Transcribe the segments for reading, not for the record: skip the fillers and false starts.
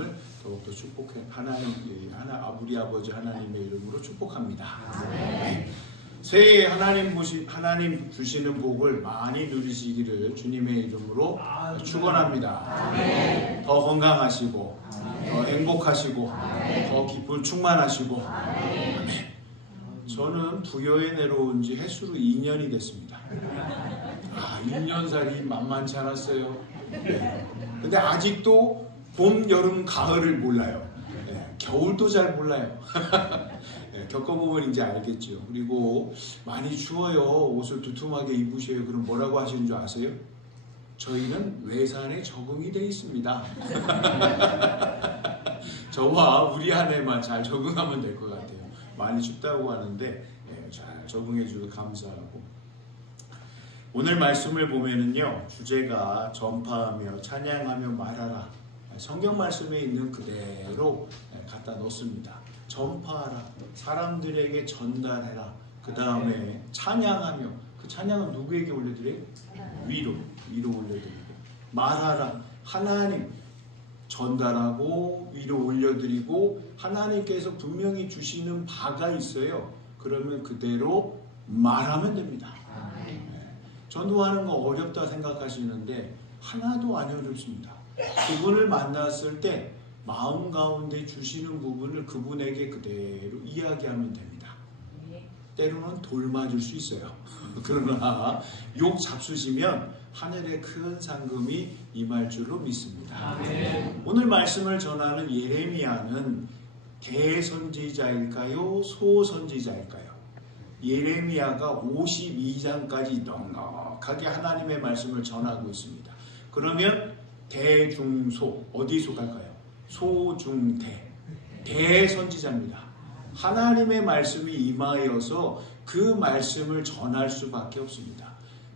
말씀을 더욱더 우리 아버지 하나님의 이름으로 축복합니다. 새해 하나님 주시는 복을 많이 누리시기를 주님의 이름으로 축원합니다. 더 건강하시고 더 행복하시고 더 기쁨 충만하시고. 아멘. 저는 부여에 내려온 지 해수로 2년이 됐습니다. 1년살이 만만치 않았어요. 근데 아직도 봄, 여름, 가을을 몰라요. 겨울도 잘 몰라요. 겪어보면 이제 알겠죠. 그리고 많이 추워요. 옷을 두툼하게 입으셔요. 그럼 뭐라고 하시는 줄 아세요? 저희는 외산에 적응이 되어 있습니다. 저와 우리 아내만 잘 적응하면 될 것 같아요. 많이 춥다고 하는데 잘 적응해 주셔서 감사하고. 오늘 말씀을 보면은요, 주제가 전파하며 찬양하며 말하라. 성경 말씀에 있는 그대로 갖다 놓습니다. 전파하라. 사람들에게 전달해라. 그 다음에 찬양하며, 그 찬양은 누구에게 올려드려요? 위로 올려드리고. 말하라. 하나님 전달하고 위로 올려드리고, 하나님께서 분명히 주시는 바가 있어요. 그러면 그대로 말하면 됩니다. 전도하는 거 어렵다 생각하시는데 하나도 안 어렵습니다. 그분을 만났을 때 마음 가운데 주시는 부분을 그분에게 그대로 이야기하면 됩니다. 때로는 돌 맞을 수 있어요. 그러나 욕 잡수시면 하늘의 큰 상금이 임할 줄로 믿습니다. 오늘 말씀을 전하는 예레미야는 대선지자일까요? 소선지자일까요? 예레미야가 52장까지 넉넉하게 하나님의 말씀을 전하고 있습니다. 그러면 대중소, 어디 속할까요? 소중대, 대선지자입니다. 하나님의 말씀이 임하여서 그 말씀을 전할 수밖에 없습니다.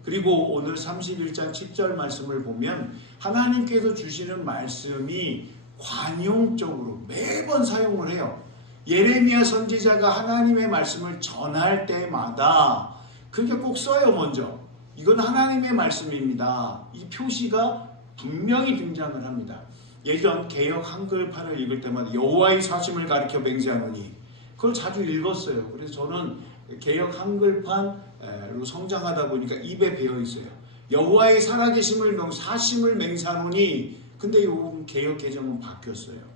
그리고 오늘 31장 10절 말씀을 보면 하나님께서 주시는 말씀이 관용적으로 매번 사용을 해요. 예레미야 선지자가 하나님의 말씀을 전할 때마다 그렇게 꼭 써요. 먼저 이건 하나님의 말씀입니다. 이 표시가 분명히 등장을 합니다. 예전 개역 한글판을 읽을 때마다 여호와의 사심을 가리켜 맹세하노니 그걸 자주 읽었어요. 그래서 저는 개역 한글판으로 성장하다 보니까 입에 배어 있어요. 여호와의 살아계심을 사심을 맹세하노니. 근데 요 개역 개정은 바뀌었어요.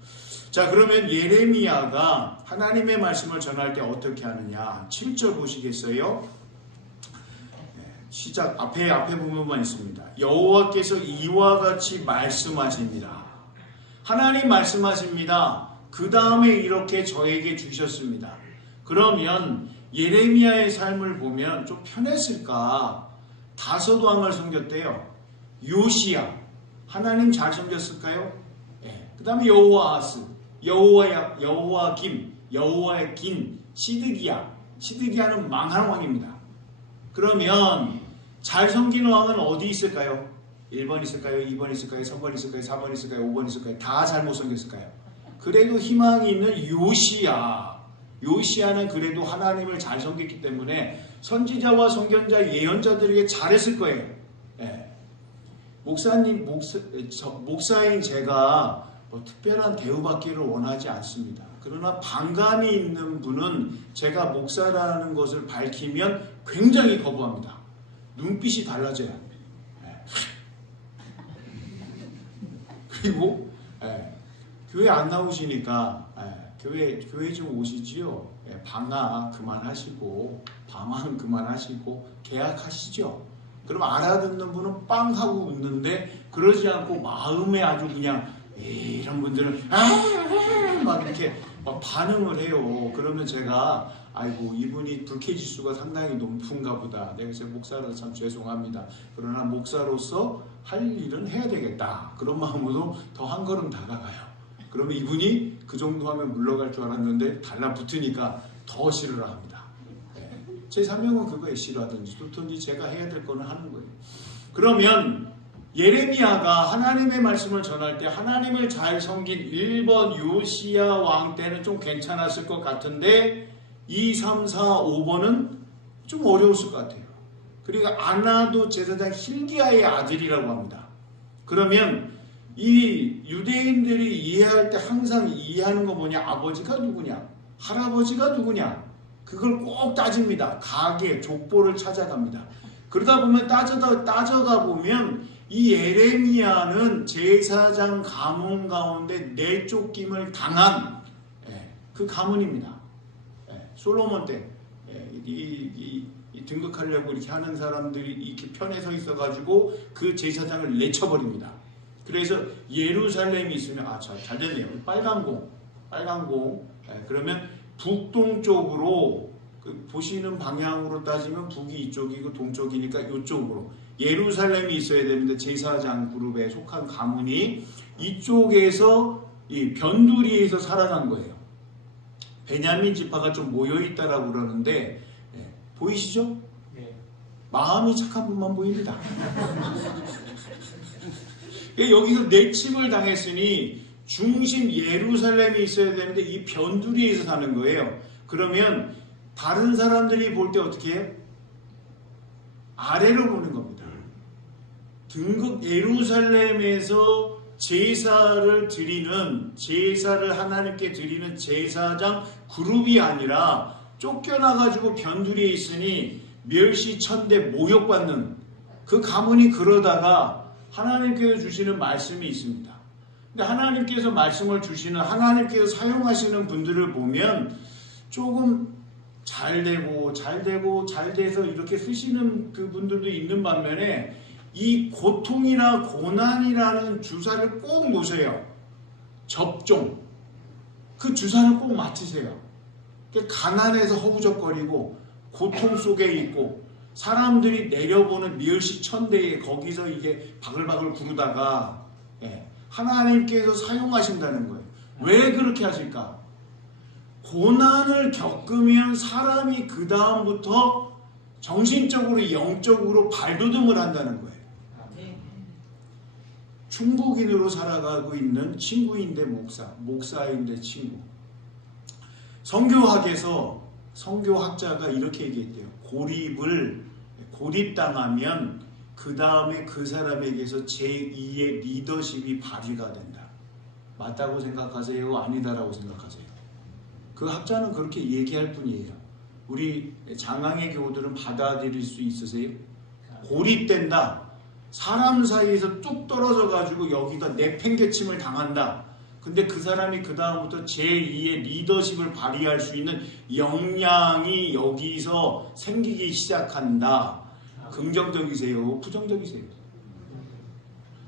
자, 그러면 예레미야가 하나님의 말씀을 전할 때 어떻게 하느냐? 7절 보시겠어요? 시작, 앞에 부분만 있습니다. 여호와께서 이와 같이 말씀하십니다. 하나님 말씀하십니다. 그 다음에 이렇게 저에게 주셨습니다. 그러면 예레미야의 삶을 보면 좀 편했을까? 5왕을 섬겼대요. 요시야, 하나님 잘 섬겼을까요? 그 다음에 여호아스, 여호와김, 여호야긴, 시드기야는 망한 왕입니다. 그러면 잘 섬기는 왕은 어디 있을까요? 1번 있을까요? 2번 있을까요? 3번 있을까요? 4번 있을까요? 5번 있을까요? 다 잘못 섬겼을까요? 그래도 희망이 있는 요시야는 그래도 하나님을 잘 섬겼기 때문에 선지자와 선견자 예언자들에게 잘했을 거예요. 목사인 제가 특별한 대우받기를 원하지 않습니다. 그러나 반감이 있는 분은 제가 목사라는 것을 밝히면 굉장히 거부합니다. 눈빛이 달라져야 합니다. 그리고 교회 안 나오시니까 교회 좀 오시지요. 방황 그만하시고 계약하시죠. 그럼 알아듣는 분은 빵 하고 웃는데 그러지 않고 마음에 아주 그냥 이런 분들은 막 이렇게 막 반응을 해요. 그러면 제가 아이고 이분이 불쾌지수가 상당히 높은가 보다. 내가 제 목사로서 참 죄송합니다. 그러나 목사로서 할 일은 해야 되겠다. 그런 마음으로 더 한 걸음 다가가요. 그러면 이분이 그 정도 하면 물러갈 줄 알았는데 달라붙으니까 더 싫으라 합니다. 제 사명은 그거에 싫어하든지 좋든지 제가 해야 될 거는 하는 거예요. 그러면 예레미야가 하나님의 말씀을 전할 때 하나님을 잘 섬긴 1번 요시야 왕 때는 좀 괜찮았을 것 같은데 2, 3, 4, 5번은 좀 어려웠을 것 같아요. 그러니까 아나도 제사장 hil기야의 아들이라고 합니다. 그러면 이 유대인들이 이해할 때 항상 이해하는 거 뭐냐? 아버지가 누구냐? 할아버지가 누구냐? 그걸 꼭 따집니다. 가계, 족보를 찾아갑니다. 그러다 보면 따져가 보면 이 예레미야는 제사장 가문 가운데 내쫓김을 당한 그 가문입니다. 솔로몬 때 이 등극하려고 이렇게 하는 사람들이 이렇게 편에 서 있어가지고 그 제사장을 내쳐버립니다. 그래서 예루살렘이 있으면 잘 됐네요. 빨간 공. 그러면 북동쪽으로 보시는 방향으로 따지면 북이 이쪽이고 동쪽이니까 이쪽으로 예루살렘이 있어야 되는데 제사장 그룹에 속한 가문이 이쪽에서 이 변두리에서 살아난 거예요. 베냐민 지파가 좀 모여있다라고 그러는데 보이시죠? 네. 마음이 착한 분만 보입니다. 여기서 내침을 당했으니 중심 예루살렘이 있어야 되는데 이 변두리에서 사는 거예요. 그러면 다른 사람들이 볼 때 어떻게 해요? 아래로 보는 겁니다. 등극 예루살렘에서 제사를 하나님께 드리는 제사장 그룹이 아니라 쫓겨나가지고 변두리에 있으니 멸시천대 모욕받는 그 가문이 그러다가 하나님께서 주시는 말씀이 있습니다. 근데 하나님께서 말씀을 주시는 하나님께서 사용하시는 분들을 보면 조금 잘 돼서 이렇게 쓰시는 그 분들도 있는 반면에 이 고통이나 고난이라는 주사를 꼭 놓으세요. 접종. 그 주사를 꼭 맡으세요. 가난해서 허우적거리고 고통 속에 있고 사람들이 내려보는 멸시천대에 거기서 이게 바글바글 구르다가 하나님께서 사용하신다는 거예요. 왜 그렇게 하실까? 고난을 겪으면 사람이 그 다음부터 정신적으로 영적으로 발돋움을 한다는 거예요. 중국인으로 살아가고 있는 친구인데 목사인데 친구. 성교학자가 이렇게 얘기했대요. 고립당하면 그 다음에 그 사람에게서 제2의 리더십이 발휘가 된다. 맞다고 생각하세요? 아니다라고 생각하세요? 그 학자는 그렇게 얘기할 뿐이에요. 우리 장항의 교우들은 받아들일 수 있으세요? 고립된다. 사람 사이에서 뚝 떨어져 가지고 여기다 내팽개침을 당한다. 근데 그 사람이 그 다음부터 제2의 리더십을 발휘할 수 있는 역량이 여기서 생기기 시작한다. 긍정적이세요? 부정적이세요?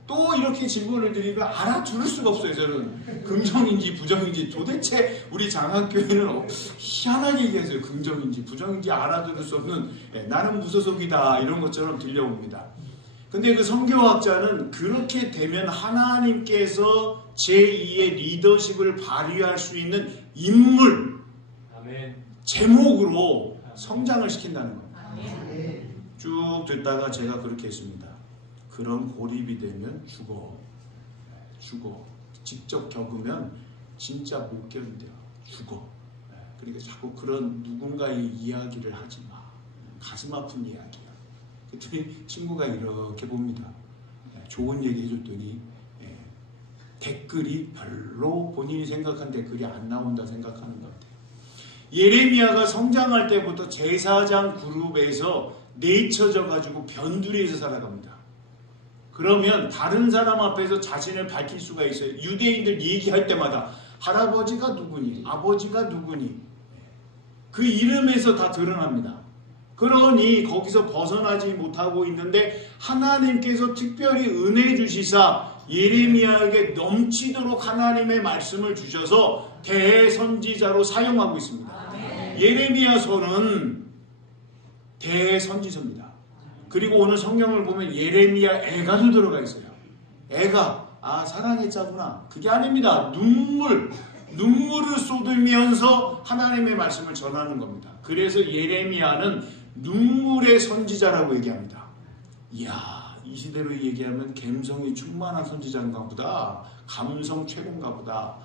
또 이렇게 질문을 드리면 알아들을 수가 없어요. 저는 긍정인지 부정인지 도대체 우리 장학교회는 희한하게 얘기해서요. 긍정인지 부정인지 알아들을 수 없는 나는 무소속이다 이런 것처럼 들려옵니다. 근데 그 성교학자는 그렇게 되면 하나님께서 제2의 리더십을 발휘할 수 있는 인물, 제목으로 성장을 시킨다는 겁니다. 쭉 듣다가 제가 그렇게 했습니다. 그런 고립이 되면 죽어. 직접 겪으면 진짜 못 견뎌. 죽어. 그러니까 자꾸 그런 누군가의 이야기를 하지 마. 가슴 아픈 이야기야. 그랬더니 친구가 이렇게 봅니다. 좋은 얘기 해줬더니 댓글이 별로 본인이 생각한 댓글이 안 나온다 생각하는 것 같아요. 예레미야가 성장할 때부터 제사장 그룹에서 내쳐져 가지고 변두리에서 살아갑니다. 그러면 다른 사람 앞에서 자신을 밝힐 수가 있어요. 유대인들 얘기할 때마다 할아버지가 누구니? 아버지가 누구니? 그 이름에서 다 드러납니다. 그러니 거기서 벗어나지 못하고 있는데 하나님께서 특별히 은혜 주시사 예레미야에게 넘치도록 하나님의 말씀을 주셔서 대선지자로 사용하고 있습니다. 예레미야서는 대선지서입니다. 그리고 오늘 성경을 보면 예레미야 애가도 들어가 있어요. 애가 사랑했자구나. 그게 아닙니다. 눈물을 쏟으면서 하나님의 말씀을 전하는 겁니다. 그래서 예레미야는 눈물의 선지자라고 얘기합니다. 이야, 이 시대로 얘기하면 감성이 충만한 선지자인가 보다. 감성 최고인가 보다.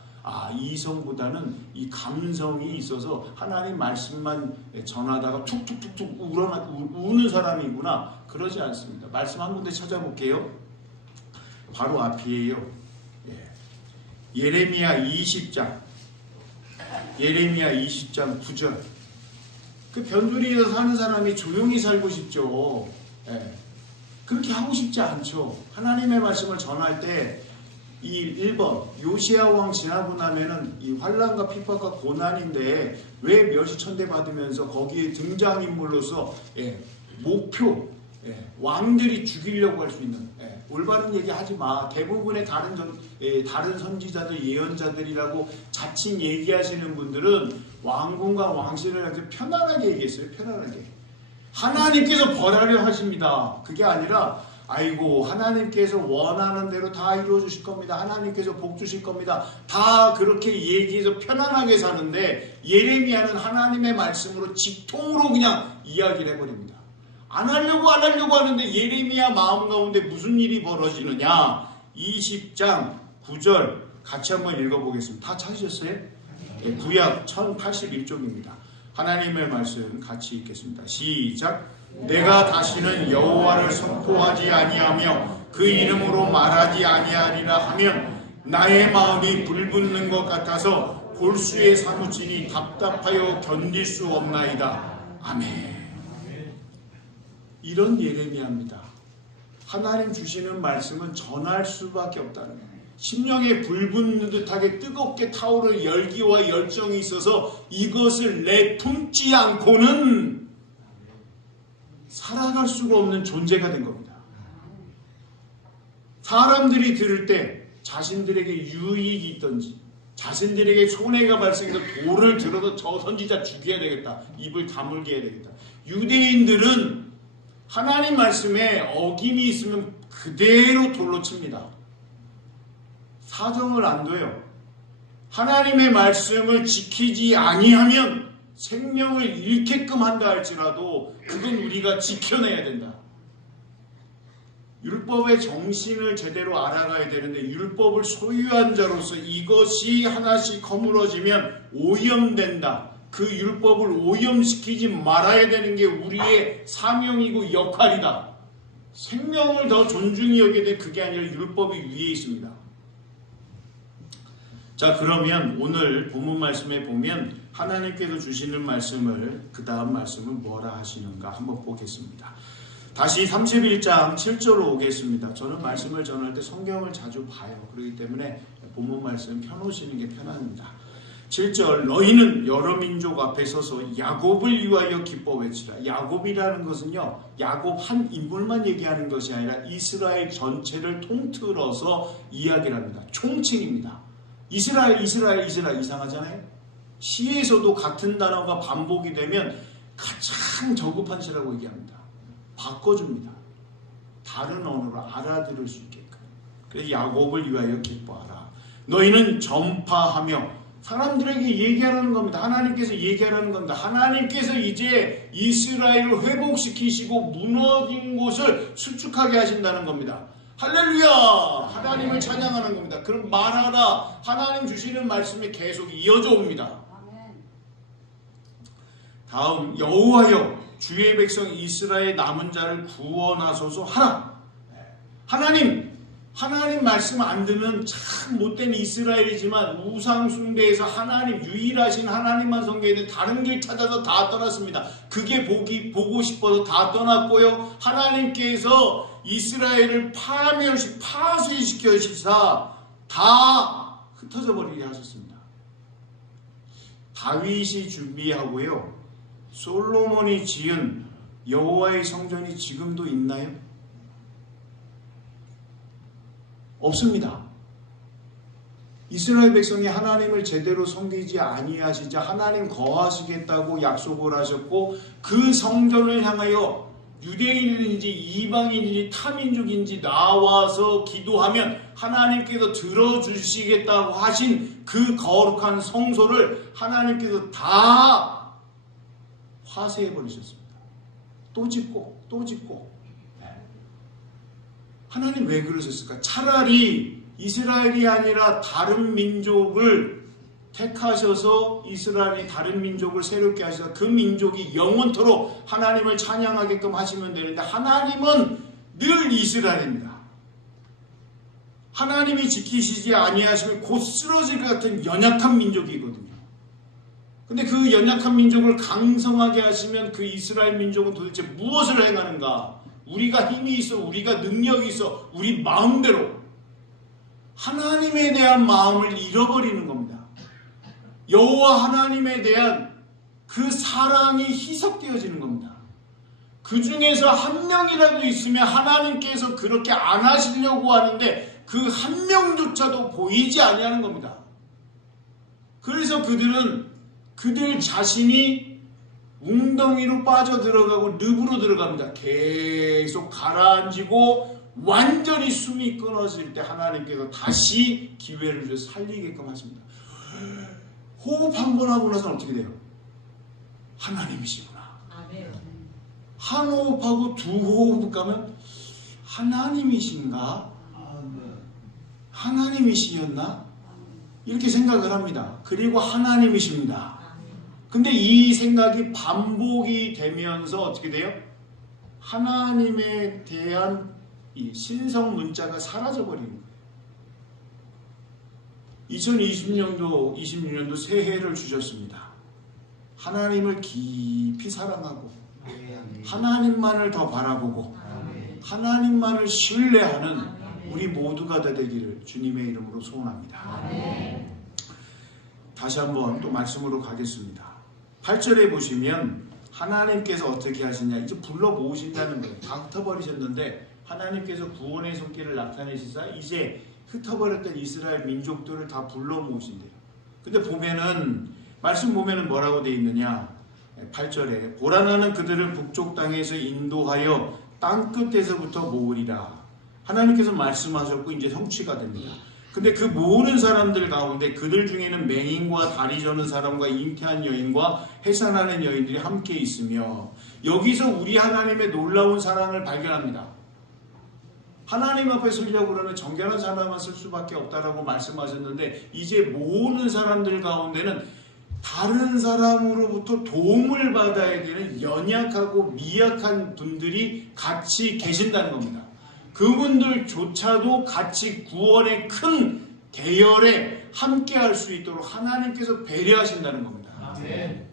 이성보다는 이 감성이 있어서 하나님 말씀만 전하다가 툭툭툭툭 우는 사람이구나. 그러지 않습니다. 말씀 한 군데 찾아볼게요. 바로 앞이에요. 예레미야 20장 9절. 그 변두리에서 사는 사람이 조용히 살고 싶죠. 예. 그렇게 하고 싶지 않죠. 하나님의 말씀을 전할 때 이 1번 요시야 왕 지나고 나면은 이 환난과 핍박과 고난인데 왜 멸시천대 받으면서 거기에 등장인물로서 목표 왕들이 죽이려고 할 수 있는 올바른 얘기 하지 마. 대부분의 다른 선지자들 예언자들이라고 자칭 얘기하시는 분들은 왕궁과 왕실을 아주 편안하게 얘기했어요. 편안하게. 하나님께서 벌하려 하십니다. 그게 아니라 아이고 하나님께서 원하는 대로 다 이루어 주실 겁니다. 하나님께서 복 주실 겁니다. 다 그렇게 얘기해서 편안하게 사는데 예레미야는 하나님의 말씀으로 직통으로 그냥 이야기를 해버립니다. 안 하려고 하는데 예레미야 마음 가운데 무슨 일이 벌어지느냐. 20장 9절 같이 한번 읽어보겠습니다. 다 찾으셨어요? 구약 1081쪽입니다. 하나님의 말씀 같이 읽겠습니다. 시작. 내가 다시는 여호와를 선포하지 아니하며 그 이름으로 말하지 아니하리라 하면 나의 마음이 불붙는 것 같아서 골수에 사무치니 답답하여 견딜 수 없나이다. 아멘. 이런 예레미야입니다. 하나님 주시는 말씀은 전할 수밖에 없다는 거예요. 심령에 불붙는 듯하게 뜨겁게 타오르는 열기와 열정이 있어서 이것을 내품지 않고는 살아갈 수가 없는 존재가 된 겁니다. 사람들이 들을 때 자신들에게 유익이 있던지 자신들에게 손해가 발생해서 돌을 들어도 저 선지자 죽여야 되겠다. 입을 다물게 해야 되겠다. 유대인들은 하나님 말씀에 어김이 있으면 그대로 돌로 칩니다. 사정을 안 둬요. 하나님의 말씀을 지키지 아니하면 생명을 잃게끔 한다 할지라도 그건 우리가 지켜내야 된다. 율법의 정신을 제대로 알아가야 되는데 율법을 소유한 자로서 이것이 하나씩 허물어지면 오염된다. 그 율법을 오염시키지 말아야 되는 게 우리의 사명이고 역할이다. 생명을 더 존중히 여기게 된 그게 아니라 율법이 위에 있습니다. 자, 그러면 오늘 본문 말씀에 보면 하나님께서 주시는 말씀을 그 다음 말씀은 뭐라 하시는가 한번 보겠습니다. 다시 31장 7절로 오겠습니다. 저는 말씀을 전할 때 성경을 자주 봐요. 그렇기 때문에 본문 말씀 펴놓으시는 게 편합니다. 7절 너희는 여러 민족 앞에 서서 야곱을 위하여 기뻐 외치라. 야곱이라는 것은요, 야곱 한 인물만 얘기하는 것이 아니라 이스라엘 전체를 통틀어서 이야기를 합니다. 총칭입니다. 이스라엘 이상하잖아요. 시에서도 같은 단어가 반복이 되면 가장 저급한 시라고 얘기합니다. 바꿔줍니다. 다른 언어로 알아들을 수 있게끔. 그래서 야곱을 위하여 기뻐하라. 너희는 전파하며 사람들에게 얘기하라는 겁니다. 하나님께서 얘기하라는 겁니다. 하나님께서 이제 이스라엘을 회복시키시고 무너진 곳을 수축하게 하신다는 겁니다. 할렐루야! 하나님을 찬양하는 겁니다. 그럼 말하라. 하나님 주시는 말씀이 계속 이어져 옵니다. 다음 여호와여 주의 백성 이스라엘 남은 자를 구원하소서 하라. 하나님 말씀 안 듣는 참 못된 이스라엘이지만 우상 숭배에서 하나님 유일하신 하나님만 섬기는 다른 길 찾아서 다 떠났습니다. 그게 보고 싶어서 다 떠났고요. 하나님께서 이스라엘을 파쇄시켜시사 다 흩어져 버리게 하셨습니다. 다윗이 준비하고요. 솔로몬이 지은 여호와의 성전이 지금도 있나요? 없습니다. 이스라엘 백성이 하나님을 제대로 섬기지 아니하시자 하나님 거하시겠다고 약속을 하셨고 그 성전을 향하여 유대인인지 이방인인지 타민족인지 나와서 기도하면 하나님께서 들어주시겠다고 하신 그 거룩한 성소를 하나님께서 다 화쇄해버리셨습니다. 또 짓고 또 짓고. 하나님 왜 그러셨을까? 차라리 이스라엘이 아니라 다른 민족을 택하셔서 이스라엘이 다른 민족을 새롭게 하셔서 그 민족이 영원토록 하나님을 찬양하게끔 하시면 되는데 하나님은 늘 이스라엘입니다. 하나님이 지키시지 아니하시면 곧 쓰러질 것 같은 연약한 민족이거든요. 근데 그 연약한 민족을 강성하게 하시면 그 이스라엘 민족은 도대체 무엇을 행하는가? 우리가 힘이 있어, 우리가 능력이 있어, 우리 마음대로 하나님에 대한 마음을 잃어버리는 겁니다. 여호와 하나님에 대한 그 사랑이 희석되어지는 겁니다. 그 중에서 한 명이라도 있으면 하나님께서 그렇게 안 하시려고 하는데 그 한 명조차도 보이지 아니하는 겁니다. 그래서 그들은 그들 자신이 웅덩이로 빠져들어가고 늪으로 들어갑니다. 계속 가라앉히고 완전히 숨이 끊어질 때 하나님께서 다시 기회를 주어 살리게끔 하십니다. 호흡 한 번 하고 나서 어떻게 돼요? 하나님이시구나. 한 호흡하고 두 호흡 가면 하나님이신가? 하나님이시였나? 이렇게 생각을 합니다. 그리고 하나님이십니다. 근데 이 생각이 반복이 되면서 어떻게 돼요? 하나님에 대한 이 신성 문자가 사라져버리는 거예요. 2020년도, 26년도 새해를 주셨습니다. 하나님을 깊이 사랑하고 하나님만을 더 바라보고 하나님만을 신뢰하는 우리 모두가 다 되기를 주님의 이름으로 소원합니다. 다시 한번 또 말씀으로 가겠습니다. 8절에 보시면 하나님께서 어떻게 하시냐, 이제 불러 모으신다는 거예요. 다 흩어버리셨는데 하나님께서 구원의 손길을 나타내시사 이제 흩어버렸던 이스라엘 민족들을 다 불러 모으신대요. 근데 보면은 말씀 보면은 뭐라고 되어 있느냐, 8절에 보라 나는 그들을 북쪽 땅에서 인도하여 땅 끝에서부터 모으리라. 하나님께서 말씀하셨고 이제 성취가 됩니다. 근데 그 모으는 사람들 가운데 그들 중에는 맹인과 다리 저는 사람과 잉태한 여인과 해산하는 여인들이 함께 있으며, 여기서 우리 하나님의 놀라운 사랑을 발견합니다. 하나님 앞에 서려고 그러면 정결한 사람만 쓸 수밖에 없다라고 말씀하셨는데, 이제 모으는 사람들 가운데는 다른 사람으로부터 도움을 받아야 되는 연약하고 미약한 분들이 같이 계신다는 겁니다. 그분들조차도 같이 구원의 큰 대열에 함께 할 수 있도록 하나님께서 배려하신다는 겁니다. 아멘.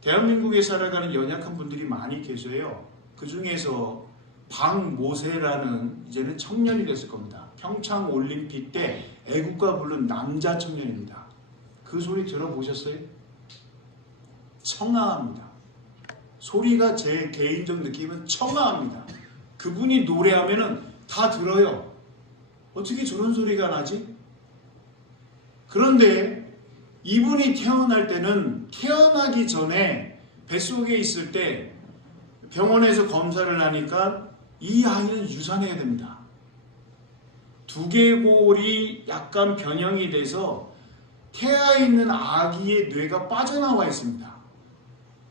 대한민국에 살아가는 연약한 분들이 많이 계셔요. 그 중에서 박모세라는 이제는 청년이 됐을 겁니다. 평창 올림픽 때 애국가 부른 남자 청년입니다. 그 소리 들어보셨어요? 청아합니다. 소리가 제 개인적 느낌은 청아합니다. 그분이 노래하면은 다 들어요. 어떻게 저런 소리가 나지? 그런데 이분이 태어날 때는 태어나기 전에 뱃속에 있을 때 병원에서 검사를 하니까 이 아이는 유산해야 됩니다. 두개골이 약간 변형이 돼서 태아에 있는 아기의 뇌가 빠져나와 있습니다.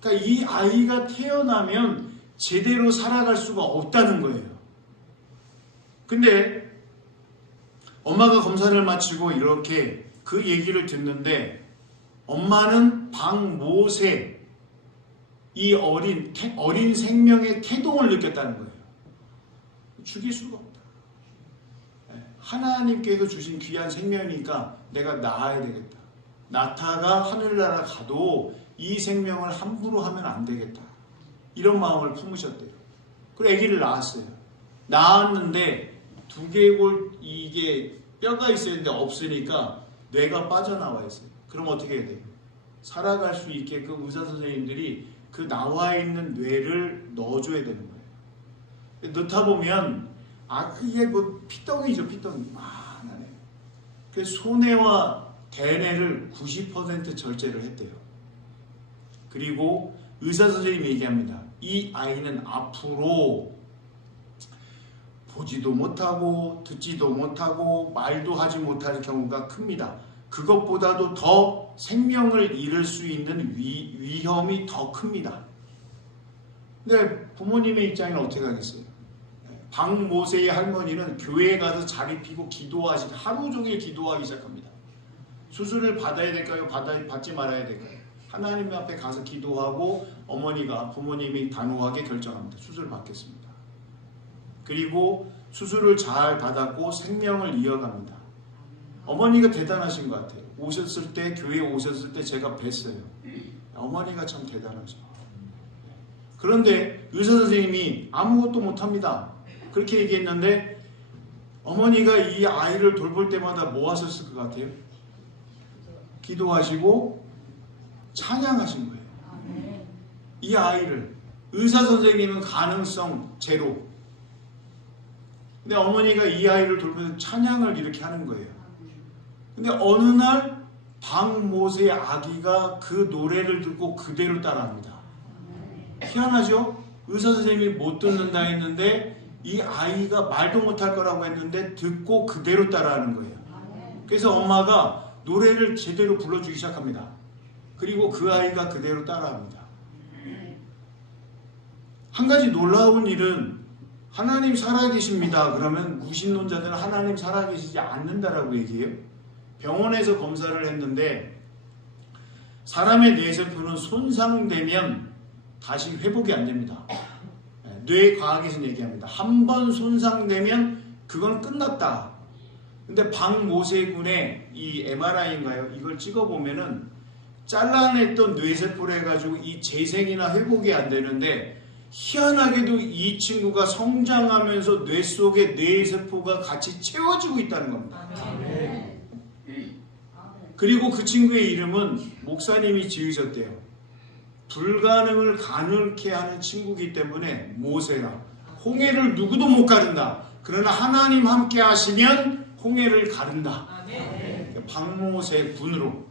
그러니까 이 아이가 태어나면 제대로 살아갈 수가 없다는 거예요. 근데 엄마가 검사를 마치고 이렇게 그 얘기를 듣는데, 엄마는 박모세, 이 어린 생명의 태동을 느꼈다는 거예요. 죽일 수가 없다. 하나님께서 주신 귀한 생명이니까 내가 낳아야 되겠다. 낳다가 하늘나라 가도 이 생명을 함부로 하면 안 되겠다. 이런 마음을 품으셨대요. 그리고 아기를 낳았어요. 낳았는데 두개골 이게 뼈가 있어야 되는데 없으니까 뇌가 빠져나와 있어요. 그럼 어떻게 해야 돼요? 살아갈 수 있게끔 의사 선생님들이 그 나와 있는 뇌를 넣어줘야 되는 거예요. 넣다 보면 이게 뭐 피덩이죠, 피덩이. 많아요. 그래서 소뇌와 대뇌를 90% 절제를 했대요. 그리고 의사 선생님이 얘기합니다. 이 아이는 앞으로 보지도 못하고 듣지도 못하고 말도 하지 못할 경우가 큽니다. 그것보다도 더 생명을 잃을 수 있는 위험이 더 큽니다. 근데 부모님의 입장에는 어떻게 하겠어요? 박모세의 할머니는 교회에 가서 자리 피고 하루 종일 기도하기 시작합니다. 수술을 받아야 될까요? 받지 말아야 될까요? 하나님 앞에 가서 기도하고 부모님이 단호하게 결정합니다. 수술을 받겠습니다. 그리고 수술을 잘 받았고 생명을 이어갑니다. 어머니가 대단하신 것 같아요. 오셨을 때, 교회에 오셨을 때 제가 뵀어요. 어머니가 참 대단하죠. 그런데 의사 선생님이 아무것도 못합니다. 그렇게 얘기했는데 어머니가 이 아이를 돌볼 때마다 뭐 하셨을 것 같아요? 기도하시고 찬양하신 거예요. 이 아이를. 의사 선생님은 가능성 제로. 근데 어머니가 이 아이를 돌보면서 찬양을 이렇게 하는 거예요. 근데 어느 날 박모세의 아기가 그 노래를 듣고 그대로 따라합니다. 희한하죠? 의사 선생님이 못 듣는다 했는데 이 아이가 말도 못할 거라고 했는데 듣고 그대로 따라하는 거예요. 그래서 엄마가 노래를 제대로 불러주기 시작합니다. 그리고 그 아이가 그대로 따라합니다. 한 가지 놀라운 일은 하나님 살아계십니다. 그러면 무신론자들은 하나님 살아계시지 않는다라고 얘기해요. 병원에서 검사를 했는데 사람의 뇌세포는 손상되면 다시 회복이 안 됩니다. 뇌과학에서 얘기합니다. 한 번 손상되면 그건 끝났다. 근데 박모세군의 이 MRI인가요? 이걸 찍어보면은 잘라냈던 뇌세포를 해가지고 이 재생이나 회복이 안 되는데 희한하게도 이 친구가 성장하면서 뇌 속에 뇌세포가 같이 채워지고 있다는 겁니다. 그리고 그 친구의 이름은 목사님이 지으셨대요. 불가능을 가능케 하는 친구이기 때문에 모세라. 홍해를 누구도 못 가른다. 그러나 하나님 함께 하시면 홍해를 가른다. 박모세 군으로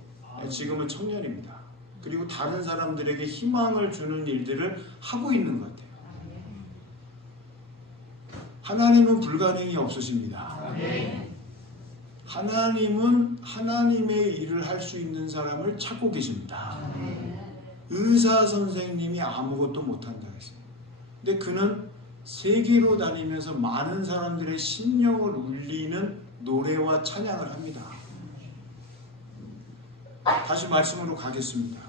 지금은 청년입니다. 그리고 다른 사람들에게 희망을 주는 일들을 하고 있는 것 같아요. 하나님은 불가능이 없으십니다. 하나님은 하나님의 일을 할 수 있는 사람을 찾고 계십니다. 의사 선생님이 아무것도 못한다 했어요. 근데 그는 세계로 다니면서 많은 사람들의 심령을 울리는 노래와 찬양을 합니다. 다시 말씀으로 가겠습니다.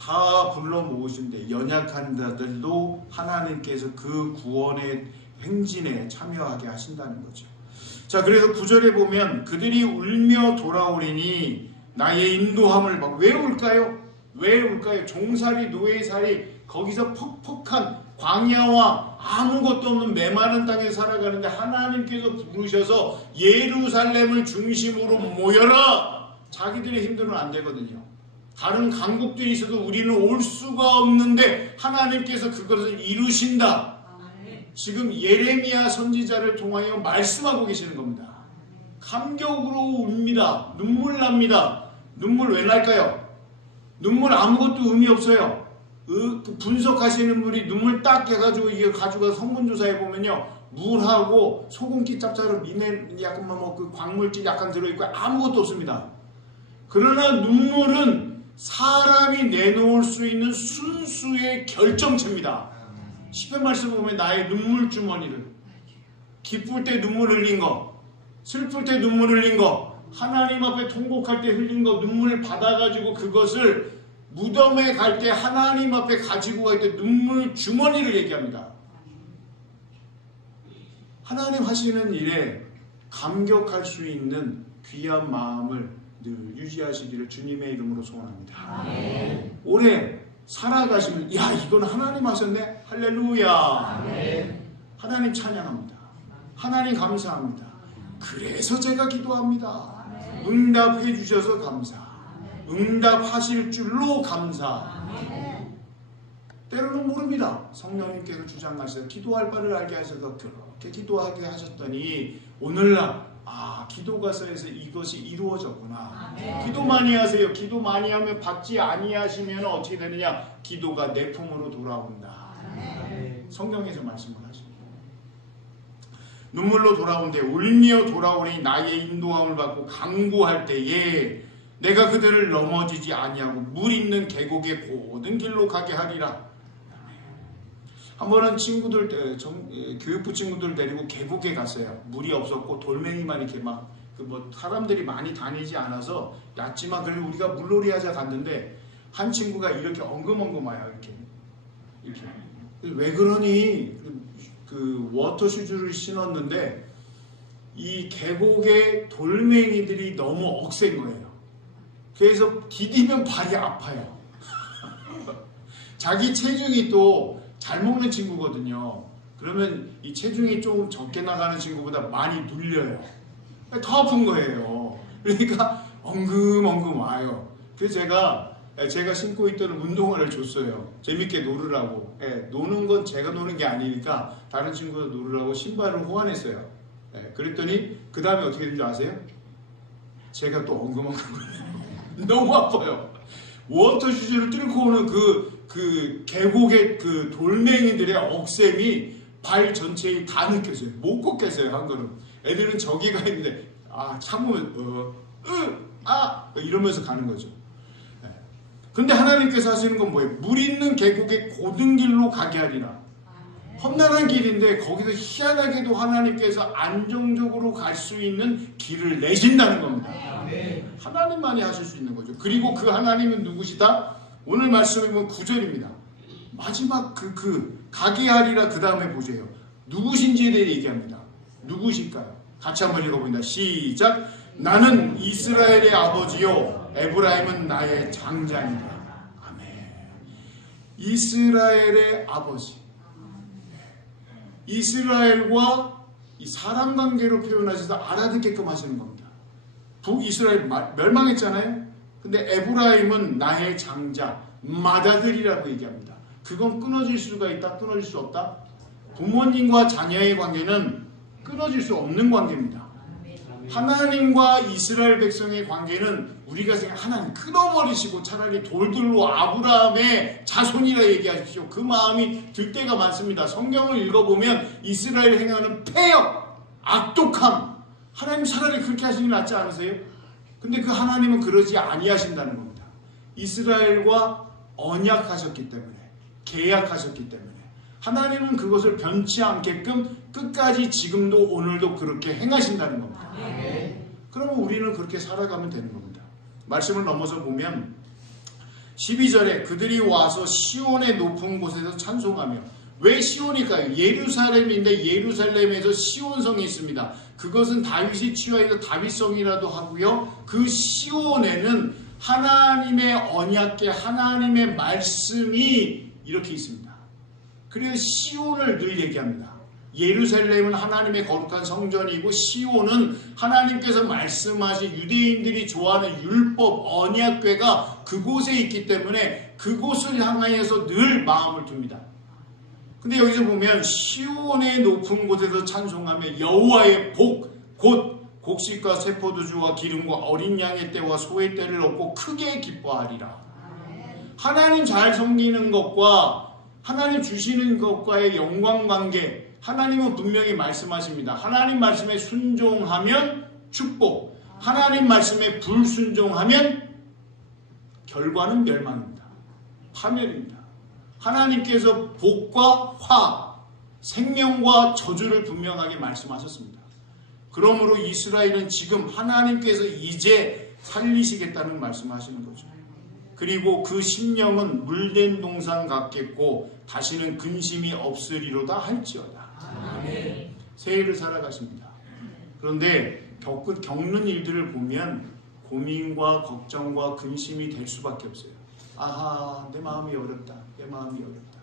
다 불러 모으신데 연약한 자들도 하나님께서 그 구원의 행진에 참여하게 하신다는 거죠. 자, 그래서 9절에 보면 그들이 울며 돌아오리니 나의 인도함을 왜 울까요? 왜 울까요? 종살이 노예살이 거기서 퍽퍽한 광야와 아무것도 없는 메마른 땅에 살아가는데 하나님께서 부르셔서 예루살렘을 중심으로 모여라. 자기들의 힘들은 안 되거든요. 다른 강국들이 있어도 우리는 올 수가 없는데 하나님께서 그것을 이루신다. 지금 예레미야 선지자를 통하여 말씀하고 계시는 겁니다. 감격으로 웁니다. 눈물 납니다. 눈물 왜 날까요? 눈물 아무것도 의미 없어요. 분석하시는 분이 눈물 딱 해가지고 이게 가지고 성분조사해 보면요, 물하고 소금기 짭짤한 미네 약간 그 광물질 약간 들어있고 아무것도 없습니다. 그러나 눈물은 사람이 내놓을 수 있는 순수의 결정체입니다. 시편 말씀 보면 나의 눈물 주머니를, 기쁠 때 눈물 흘린 거, 슬플 때 눈물 흘린 거, 하나님 앞에 통곡할 때 흘린 거, 눈물 받아가지고 그것을 무덤에 갈 때 하나님 앞에 가지고 갈 때 눈물 주머니를 얘기합니다. 하나님 하시는 일에 감격할 수 있는 귀한 마음을 늘 유지하시기를 주님의 이름으로 소원합니다. 올해 살아가시면 야, 이건 하나님 하셨네? 할렐루야. 하나님 찬양합니다. 하나님 감사합니다. 그래서 제가 기도합니다. 응답해 주셔서 감사. 응답하실 줄로 감사. 때로는 모릅니다. 성령님께서 주장하셔서 기도할 바를 알게 하셔서 그렇게 기도하게 하셨더니 오늘날 기도가 쌓여서 이것이 이루어졌구나. 기도 많이 하세요. 기도 많이 하면 받지 아니하시면 어떻게 되느냐? 기도가 내 품으로 돌아온다. 성경에서 말씀을 하십니다. 눈물로 돌아온대 울며 돌아오니 나의 인도함을 받고 강구할 때에 내가 그들을 넘어지지 아니하고 물 있는 계곡의 고든 길로 가게 하리라. 한 번은 친구들, 교육부 친구들 데리고 계곡에 갔어요. 물이 없었고 돌멩이만 이렇게 막 사람들이 많이 다니지 않아서 얕지만 그래도 우리가 물놀이 하자 갔는데 한 친구가 이렇게 엉금엉금 와요. 이렇게 왜 그러니? 그 워터 슈즈를 신었는데 이 계곡의 돌멩이들이 너무 억센 거예요. 그래서 디디면 발이 아파요. 자기 체중이 또 잘 먹는 친구거든요. 그러면 이 체중이 조금 적게 나가는 친구보다 많이 눌려요. 더 아픈 거예요. 그러니까 엉금엉금 와요. 그래서 제가 신고 있던 운동화를 줬어요. 재밌게 놀으라고. 노는 건 제가 노는 게 아니니까 다른 친구가 놀으라고 신발을 호환했어요. 그랬더니 그 다음에 어떻게 된 줄 아세요? 제가 또 엉금엉금 너무 아파요. 워터 슈즈를 뚫고 오는 그 계곡의 그 돌멩이들의 억셈이 발 전체에 다 느껴져요. 못 걷겠어요, 한 걸음. 애들은 저기가 있는데 참으면 이러면서 가는 거죠. 근데 하나님께서 하시는 건 뭐예요? 물 있는 계곡의 고든 길로 가게 하리라. 험난한 길인데 거기서 희한하게도 하나님께서 안정적으로 갈 수 있는 길을 내신다는 겁니다. 하나님만이 하실 수 있는 거죠. 그리고 그 하나님은 누구시다? 오늘 말씀에 보면 9절입니다. 마지막 가게 하리라 그 다음에 보세요. 누구신지에 대해 얘기합니다. 누구실까요? 같이 한번 읽어봅니다. 시작. 나는 이스라엘의 아버지요 에브라임은 나의 장자니라. 아멘. 이스라엘의 아버지. 이스라엘과 이 사람 관계로 표현하셔서 알아듣게끔 하시는 겁니다. 북이스라엘 멸망했잖아요. 근데 에브라임은 나의 장자, 맏아들이라고 얘기합니다. 그건 끊어질 수가 있다, 끊어질 수 없다. 부모님과 자녀의 관계는 끊어질 수 없는 관계입니다. 하나님과 이스라엘 백성의 관계는 우리가 생각 하나님 끊어버리시고 차라리 돌들로 아브라함의 자손이라 얘기하십시오. 그 마음이 들 때가 많습니다. 성경을 읽어보면 이스라엘 행하는 폐역, 악독함, 하나님 차라리 그렇게 하시는 게 낫지 않으세요? 근데 그 하나님은 그러지 아니하신다는 겁니다. 이스라엘과 언약하셨기 때문에, 계약하셨기 때문에 하나님은 그것을 변치 않게끔 끝까지 지금도 오늘도 그렇게 행하신다는 겁니다. 그러면 우리는 그렇게 살아가면 되는 겁니다. 말씀을 넘어서 보면 12절에 그들이 와서 시온의 높은 곳에서 찬송하며, 왜 시온일까요? 예루살렘인데 예루살렘에서 시온성이 있습니다. 그것은 다윗이 취하여서 다윗성이라도 하고요. 그 시온에는 하나님의 언약궤, 하나님의 말씀이 이렇게 있습니다. 그래서 시온을 늘 얘기합니다. 예루살렘은 하나님의 거룩한 성전이고 시온은 하나님께서 말씀하신 유대인들이 좋아하는 율법 언약궤가 그곳에 있기 때문에 그곳을 향하여서 늘 마음을 둡니다. 근데 여기서 보면 시온의 높은 곳에서 찬송하며 여호와의 복 곧 곡식과 세포도주와 기름과 어린 양의 떼와 소의 떼를 얻고 크게 기뻐하리라. 하나님 잘 섬기는 것과 하나님 주시는 것과의 영광관계, 하나님은 분명히 말씀하십니다. 하나님 말씀에 순종하면 축복, 하나님 말씀에 불순종하면 결과는 멸망입니다. 파멸입니다. 하나님께서 복과 화, 생명과 저주를 분명하게 말씀하셨습니다. 그러므로 이스라엘은 지금 하나님께서 이제 살리시겠다는 말씀하시는 거죠. 그리고 그 심령은 물된 동산 같겠고 다시는 근심이 없으리로다 할지어다. 아멘. 새해를 살아가십니다. 그런데 겪는 일들을 보면 고민과 걱정과 근심이 될 수밖에 없어요. 아하, 내 마음이 어렵다. 내 마음이 어렵다.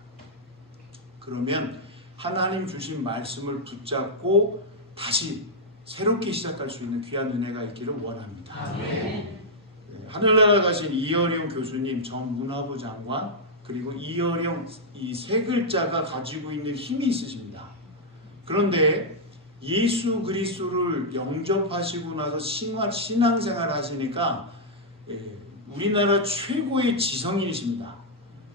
그러면 하나님 주신 말씀을 붙잡고 다시 새롭게 시작할 수 있는 귀한 은혜가 있기를 원합니다. 아멘. 하늘나라 가신 이어령 교수님, 전 문화부 장관, 그리고 이어령 이 세 글자가 가지고 있는 힘이 있으십니다. 그런데 예수 그리스도를 영접하시고 나서 신앙생활 하시니까 우리나라 최고의 지성인이십니다.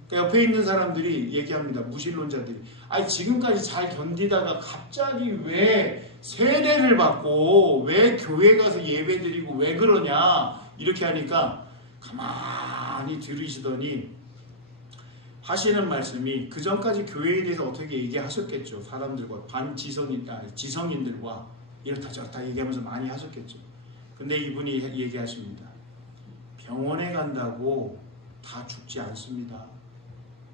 그러니까 옆에 있는 사람들이 얘기합니다. 무신론자들이. 아니 지금까지 잘 견디다가 갑자기 왜 세례를 받고 왜 교회 가서 예배드리고 왜 그러냐 이렇게 하니까 가만히 들으시더니 하시는 말씀이 그 전까지 교회에 대해서 어떻게 얘기하셨겠죠. 사람들과 지성인들과 이렇다 저렇다 얘기하면서 많이 하셨겠죠. 근데 이분이 얘기하십니다. 병원에 간다고 다 죽지 않습니다.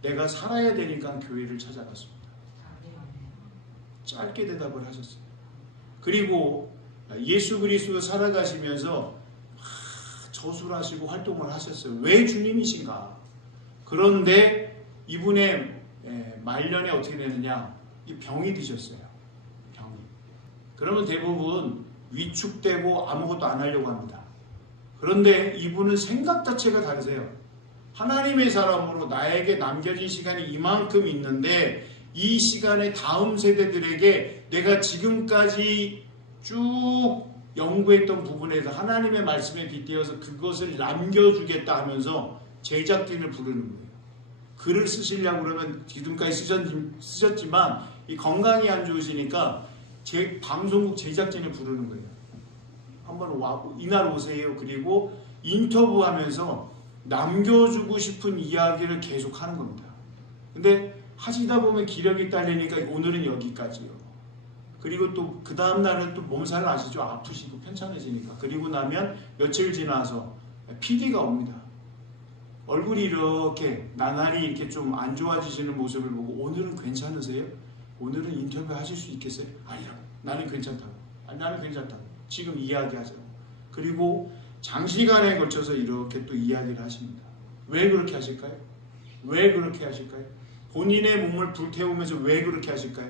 내가 살아야 되니까 교회를 찾아갔습니다. 짧게 대답을 하셨어요. 그리고 예수 그리스도 살아가시면서 저술하시고 활동을 하셨어요. 왜 주님이신가? 그런데 이분의 말년에 어떻게 되느냐? 이 병이 드셨어요. 병이. 그러면 대부분 위축되고 아무것도 안 하려고 합니다. 그런데 이분은 생각 자체가 다르세요. 하나님의 사람으로 나에게 남겨진 시간이 이만큼 있는데 이 시간에 다음 세대들에게 내가 지금까지 쭉 연구했던 부분에서 하나님의 말씀에 빗대어서 그것을 남겨주겠다 하면서 제작진을 부르는 거예요. 글을 쓰시려고 그러면 지금까지 쓰셨지만 이 건강이 안 좋으시니까 방송국 제작진을 부르는 거예요. 한번 이날 오세요. 그리고 인터뷰하면서 남겨주고 싶은 이야기를 계속 하는 겁니다. 근데 하시다 보면 기력이 딸리니까 오늘은 여기까지요. 그리고 또 그 다음날은 또 몸살을 아시죠? 아프시고 편찮으시니까. 그리고 나면 며칠 지나서 PD가 옵니다. 얼굴이 이렇게 나날이 이렇게 좀 안 좋아지시는 모습을 보고 오늘은 괜찮으세요? 오늘은 인터뷰 하실 수 있겠어요? 아니요. 나는 괜찮다고. 나는 괜찮다고. 지금 이야기하자고. 그리고 장시간에 걸쳐서 이렇게 또 이야기를 하십니다. 왜 그렇게 하실까요? 왜 그렇게 하실까요? 본인의 몸을 불태우면서 왜 그렇게 하실까요?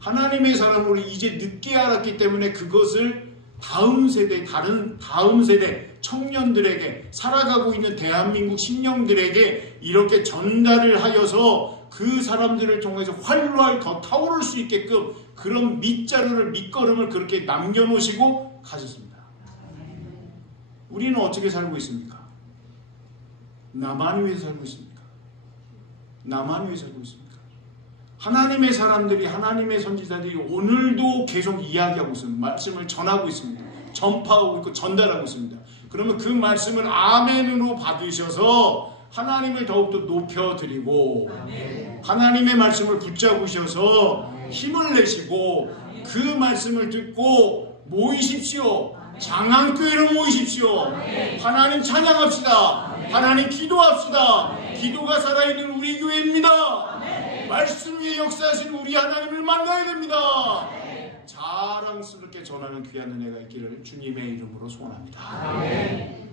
하나님의 사람으로 이제 늦게 알았기 때문에 그것을 다음 세대, 다음 세대 청년들에게, 살아가고 있는 대한민국 신령들에게 이렇게 전달을 하여서 그 사람들을 통해서 활활 더 타오를 수 있게끔 그런 밑걸음을 그렇게 남겨놓으시고 가셨습니다. 우리는 어떻게 살고 있습니까? 나만 위해서 살고 있습니까? 나만 위해서 살고 있습니까? 하나님의 사람들이, 하나님의 선지자들이 오늘도 계속 이야기하고 있습니다. 말씀을 전하고 있습니다. 전파하고 있고 전달하고 있습니다. 그러면 그 말씀을 아멘으로 받으셔서 하나님을 더욱더 높여드리고 하나님의 말씀을 붙잡으셔서 힘을 내시고 그 말씀을 듣고 모이십시오. 장안교회로 모이십시오. 하나님 찬양합시다. 하나님 기도합시다. 기도가 살아있는 우리 교회입니다. 말씀 위에 역사하신 우리 하나님을 만나야 됩니다. 자랑스럽게 전하는 귀한 은혜가 있기를 주님의 이름으로 소원합니다.